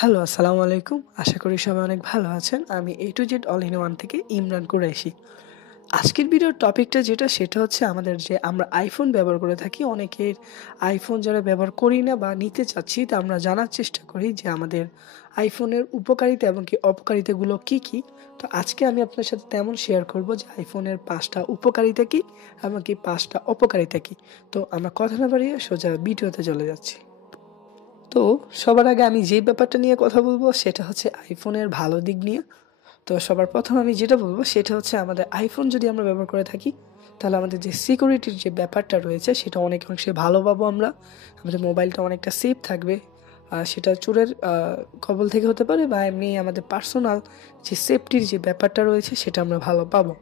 Hello, আসসালামুআলাইকুম। আশা করি সবাই অনেক ভালো আছেন। আমি A to Z all in one থেকে ইমরান কুরাইশি। আজকের ভিডিওর টপিকটা সেটা হচ্ছে আমাদের যে আমরা আইফোন ব্যবহার করে থাকি, অনেকের আইফোন যারা ব্যবহার করি না বা নিতে চাচ্ছি, তা আমরা জানার চেষ্টা করি যে আমাদের আইফোনের উপকারিতা এবং কি অপকারিতাগুলো কী, কী? তো আজকে আমি আপনার সাথে তেমন শেয়ার করব যে আইফোনের ৫টা উপকারিতা কী এবং কি ৫টা অপকারিতা কী। তো আমরা কথা না বাড়িয়ে সোজা ভিডিওতে চলে যাচ্ছি। তো সবার আগে আমি যে ব্যাপারটা নিয়ে কথা বলবো সেটা হচ্ছে আইফোনের ভালো দিক নিয়ে। তো সবার প্রথম আমি যেটা বলবো সেটা হচ্ছে আমাদের আইফোন যদি আমরা ব্যবহার করে থাকি, তাহলে আমাদের যে সিকিউরিটির যে ব্যাপারটা রয়েছে সেটা অনেক অংশে ভালো পাবো আমরা। আমাদের মোবাইলটা অনেকটা সেফ থাকবে। সেটা চোরের কবল থেকে হতে পারে বা এমনি আমাদের পার্সোনাল যে সেফটির যে ব্যাপারটা রয়েছে সেটা আমরা ভালো পাবো।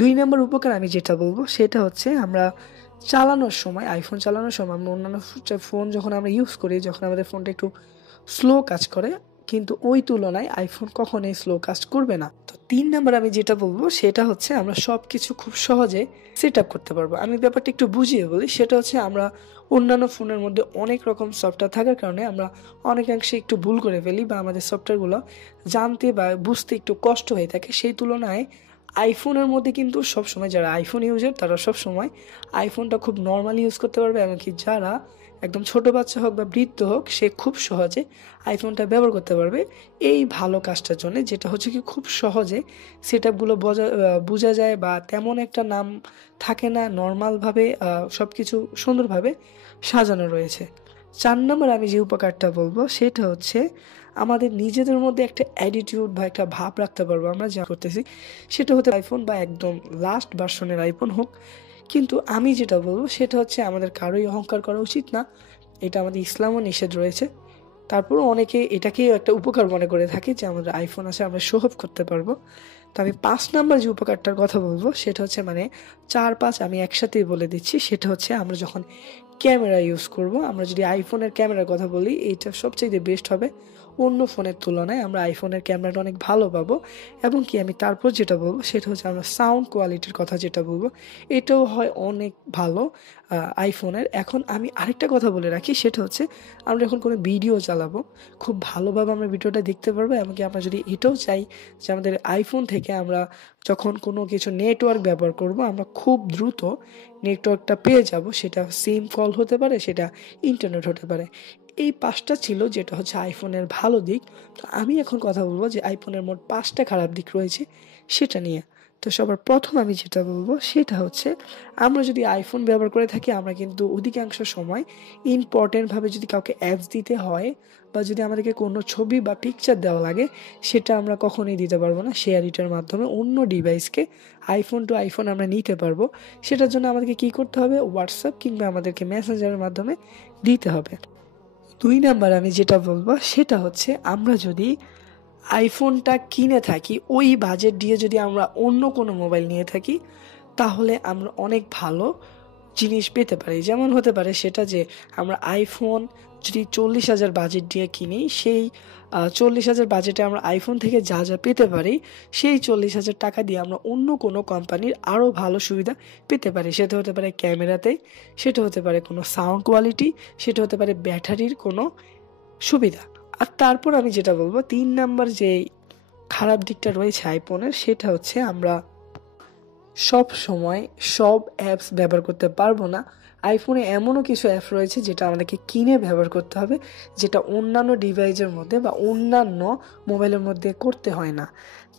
২ নম্বর উপকার আমি যেটা বলবো সেটা হচ্ছে আমরা চালানোর সময়, আইফোন চালানোর সময় আমরা অন্যান্য ফোন যখন আমরা ইউজ করি, যখন আমাদের ফোনটা একটু স্লো কাজ করে, কিন্তু ওই তুলনায় আইফোন কখনোই স্লো কাজ করবে না। তো ৩ নাম্বার আমি যেটা বলবো সেটা হচ্ছে আমরা সবকিছু খুব সহজে সেট আপ করতে পারবো। আমি ব্যাপারটা একটু বুঝিয়ে বলি, সেটা হচ্ছে আমরা অন্যান্য ফোনের মধ্যে অনেক রকম সফটওয়্যার থাকার কারণে আমরা অনেকাংশে একটু ভুল করে ফেলি বা আমাদের সফটওয়্যারগুলো জানতে বা বুঝতে একটু কষ্ট হয়ে থাকে। সেই তুলনায় আইফোনের মধ্যে কিন্তু সবসময় যারা আইফোন ইউজার তারা সবসময় আইফোনটা খুব নর্মালি ইউজ করতে পারবে, এমনকি যারা একদম ছোট বাচ্চা হোক বা বৃদ্ধ হোক, সে খুব সহজে আইফোনটা ব্যবহার করতে পারবে এই ভালো কাজটার জন্য, যেটা হচ্ছে কি খুব সহজে সেট আপগুলো বোঝা যায় বা তেমন একটা নাম থাকে না, নর্মালভাবে সব কিছু সুন্দরভাবে সাজানো রয়েছে। ৪ নম্বর আমি যে উপকারটা বলবো সেটা হচ্ছে আমাদের নিজেদের মধ্যে একটা অ্যাটিটিউড বা একটা ভাব রাখতে পারবো আমরা যা করতেছি, সেটা হতে আইফোন বা একদম লাস্ট ভার্সনের আইফোন হোক। কিন্তু আমি যেটা বলবো সেটা হচ্ছে আমাদের কারোই অহংকার করা উচিত না। এটা আমাদের ইসলামও নিষেধ রয়েছে। তারপরেও অনেকে এটাকেই একটা উপকার মনে করে থাকে যে আমাদের আইফোন আছে, আমরা শো অফ করতে পারবো। তো আমি ৫ নাম্বার যে উপকারটার কথা বলবো সেটা হচ্ছে ৪-৫ আমি একসাথেই বলে দিচ্ছি। সেটা হচ্ছে আমরা যখন ক্যামেরা ইউজ করব, আমরা যদি আইফোনের ক্যামেরার কথা বলি, এইটা সবচাইতে বেস্ট হবে। অন্য ফোনের তুলনায় আমরা আইফোনের ক্যামেরাটা অনেক ভালো পাবো। এবং কি আমি তারপর যেটা বলবো সেটা হচ্ছে আমরা সাউন্ড কোয়ালিটির কথা যেটা বলবো, এটাও হয় অনেক ভালো আইফোনের। এখন আমি আরেকটা কথা বলে রাখি, সেটা হচ্ছে আমরা যখন কোনো ভিডিও চালাবো, খুব ভালোভাবে আমরা ভিডিওটা দেখতে পারবো। এমনকি আমরা যদি এটাও চাই যে আমাদের আইফোন থেকে আমরা যখন কোনো কিছু নেটওয়ার্ক ব্যবহার করব, আমরা খুব দ্রুত নেটওয়ার্কটা পেয়ে যাব। সেটা সিম কল হতে পারে, সেটা ইন্টারনেট হতে পারে। এই ৫টা ছিল যেটা হচ্ছে আইফোনের ভালো দিক। তো আমি এখন কথা বলবো যে আইফোনের মোট ৫টা খারাপ দিক রয়েছে সেটা নিয়ে। তো সবার প্রথম আমি যেটা বলবো সেটা হচ্ছে আমরা যদি আইফোন ব্যবহার করে থাকি, আমরা কিন্তু অধিকাংশ সময় ইম্পর্টেন্টভাবে যদি কাউকে অ্যাপস দিতে হয় বা যদি আমাদেরকে কোনো ছবি বা পিকচার দেওয়া লাগে, সেটা আমরা কখনোই দিতে পারবো না শেয়ার ইটের মাধ্যমে অন্য ডিভাইসকে। আইফোন টু আইফোন আমরা নিতে পারবো। সেটার জন্য আমাদেরকে কী করতে হবে, হোয়াটসঅ্যাপ কিংবা আমাদেরকে মেসেঞ্জারের মাধ্যমে দিতে হবে। ২ নাম্বার আমি যেটা বলবো সেটা হচ্ছে আমরা যদি আইফোনটা কিনে থাকি, ওই বাজেট দিয়ে যদি আমরা অন্য কোনো মোবাইল নিয়ে থাকি, তাহলে আমরা অনেক ভালো জিনিস পেতে পারি। যেমন হতে পারে সেটা যে আমরা আইফোন যদি ৪০,০০০ বাজেট দিয়ে কিনি, সেই ৪০,০০০ বাজেটে আমরা আইফোন থেকে যা যা পেতে পারি, সেই ৪০,০০০ টাকা দিয়ে আমরা অন্য কোনো কোম্পানির আরও ভালো সুবিধা পেতে পারি। সেটা হতে পারে ক্যামেরাতে, সেটা হতে পারে কোনো সাউন্ড কোয়ালিটি, সেটা হতে পারে ব্যাটারির কোনো সুবিধা। আর তারপর আমি যেটা বলবো ৩ নাম্বার যে খারাপ দিকটা রয়েছে আইফোনের, সেটা হচ্ছে আমরা সব সময় সব অ্যাপস ব্যবহার করতে পারবো না। আইফোনে এমনও কিছু অ্যাপ রয়েছে যেটা আমাদেরকে কিনে ব্যবহার করতে হবে, যেটা অন্যান্য ডিভাইসের মধ্যে বা অন্যান্য মোবাইলের মধ্যে করতে হয় না।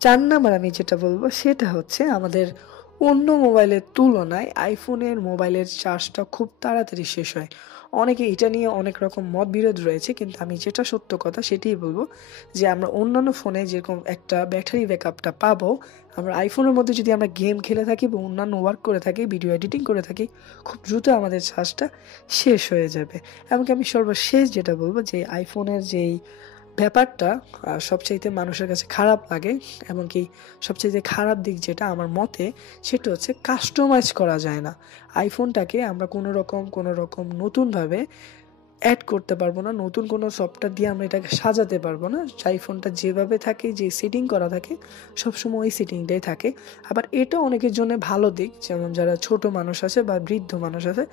৪ নাম্বার আমি যেটা বলবো সেটা হচ্ছে আমাদের অন্য মোবাইলের তুলনায় আইফোনের মোবাইলের চার্জটা খুব তাড়াতাড়ি শেষ হয়। অনেকে এটা নিয়ে অনেক রকম মতবিরোধ রয়েছে, কিন্তু আমি যেটা সত্য কথা সেটাই বলবো যে আমরা অন্যান্য ফোনে যেরকম একটা ব্যাটারি ব্যাকআপটা পাবো, আমরা আইফোনের মধ্যে যদি আমরা গেম খেলে থাকি বা অন্যান্য ওয়ার্ক করে থাকি, ভিডিও এডিটিং করে থাকি, খুব দ্রুত আমাদের চার্জটা শেষ হয়ে যাবে। এমনকি আমি সর্বশেষ যেটা বলবো যে আইফোনের যেই ব্যাপারটা সবচাইতে মানুষের কাছে খারাপ লাগে, এমনকি সবচাইতে খারাপ দিক যেটা আমার মতে, সেটা হচ্ছে কাস্টমাইজ করা যায় না। আইফোনটাকে আমরা কোনো রকম নতুনভাবে অ্যাড করতে পারবো না, নতুন কোনো সফটওয়্যার দিয়ে আমরা এটাকে সাজাতে পারবো না। আইফোনটা যেভাবে থাকে, যে সেটিং করা থাকে, সবসময় ওই সেটিংটাই থাকে। আবার এটা অনেকের জন্য ভালো দিক, যেমন যারা ছোট মানুষ আছে বা বৃদ্ধ মানুষ আছে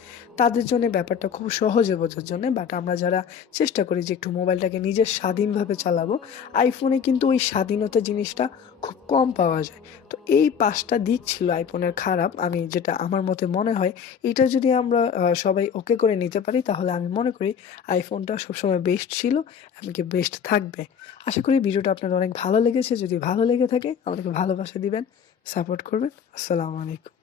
তাদের জন্য ব্যাপারটা খুব সহজে বোঝার জন্য। বাট আমরা যারা চেষ্টা করি যে একটু মোবাইলটাকে নিজের স্বাধীনভাবে চালাবো, আইফোনে কিন্তু ওই স্বাধীনতা জিনিসটা খুব কম পাওয়া যায়। তো এই 5টা দিক ছিল আইফোনের খারাপ, আমি যেটা আমার মতে মনে হয়। এটা যদি আমরা সবাই ওকে করে নিতে পারি, তাহলে আমি মনে করি আইফোনটা সবসময় বেস্ট ছিল, এমনকি বেস্ট থাকবে। আশা করি ভিডিওটা আপনার অনেক ভালো লেগেছে। যদি ভালো লেগে থাকে আমাদেরকে ভালোবাসা দিবেন, সাপোর্ট করবেন। আসসালামু আলাইকুম।